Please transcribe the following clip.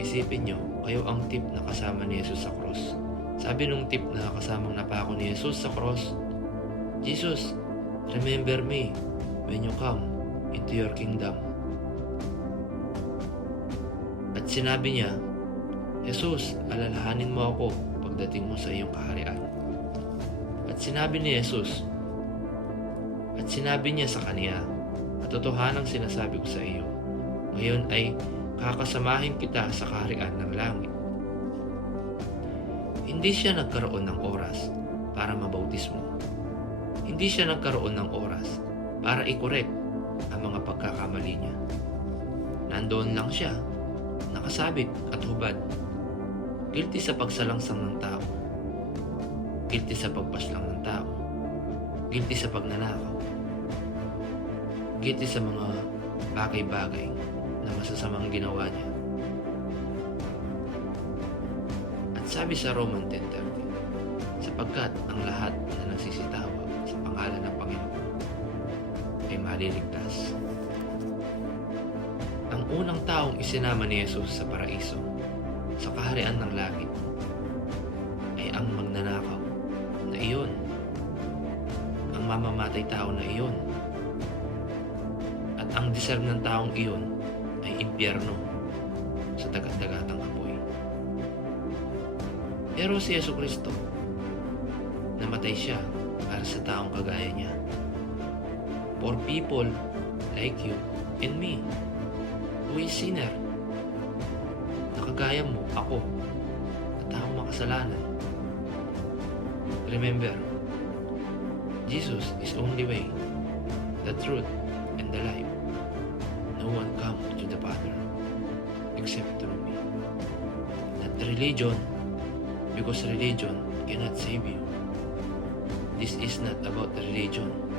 Isipin nyo, kayo ang tip na kasama ni Jesus sa cross. Sabi nung tip na kasamang napako ni Jesus sa cross, Jesus, remember me when you come into your kingdom. At sinabi niya, Jesus, alalahanin mo ako pagdating mo sa iyong kaharian. At sinabi ni Jesus, at sinabi niya sa kanya, Katotohanang sinasabi ko sa iyo, ngayon ay kakasamahin kita sa kaharian ng langit. Hindi siya nagkaroon ng oras para mabautismo. Hindi siya nagkaroon ng oras para i-correct ang mga pagkakamali niya. Nandoon lang siya, nakasabit at hubad. Guilty sa pagsalangsang ng tao. Guilty sa pagpaslang ng tao. Guilty sa pagnanakaw. Guilty sa mga bagay-bagay na masasamang ginawa niya. At sabi sa Roman 10.30, sapagkat ang lahat na nagsisitawa sa pangalan ng Panginoon ay maliligtas. Ang unang taong isinama ni Jesus sa paraiso, sa kaharian ng langit, ay ang magnanakaw na iyon, ang mamamatay tao na iyon, at ang deserve ng taong iyon ay impyerno sa dagat-dagatang apoy. Pero si Yesu Kristo, namatay siya para sa taong kagaya niya. For people like you and me, who is sinner, na kagaya mo, ako, na taong makasalanan. Remember, Jesus is only way, the truth, and the life. Religion, because religion cannot save you. This is not about religion.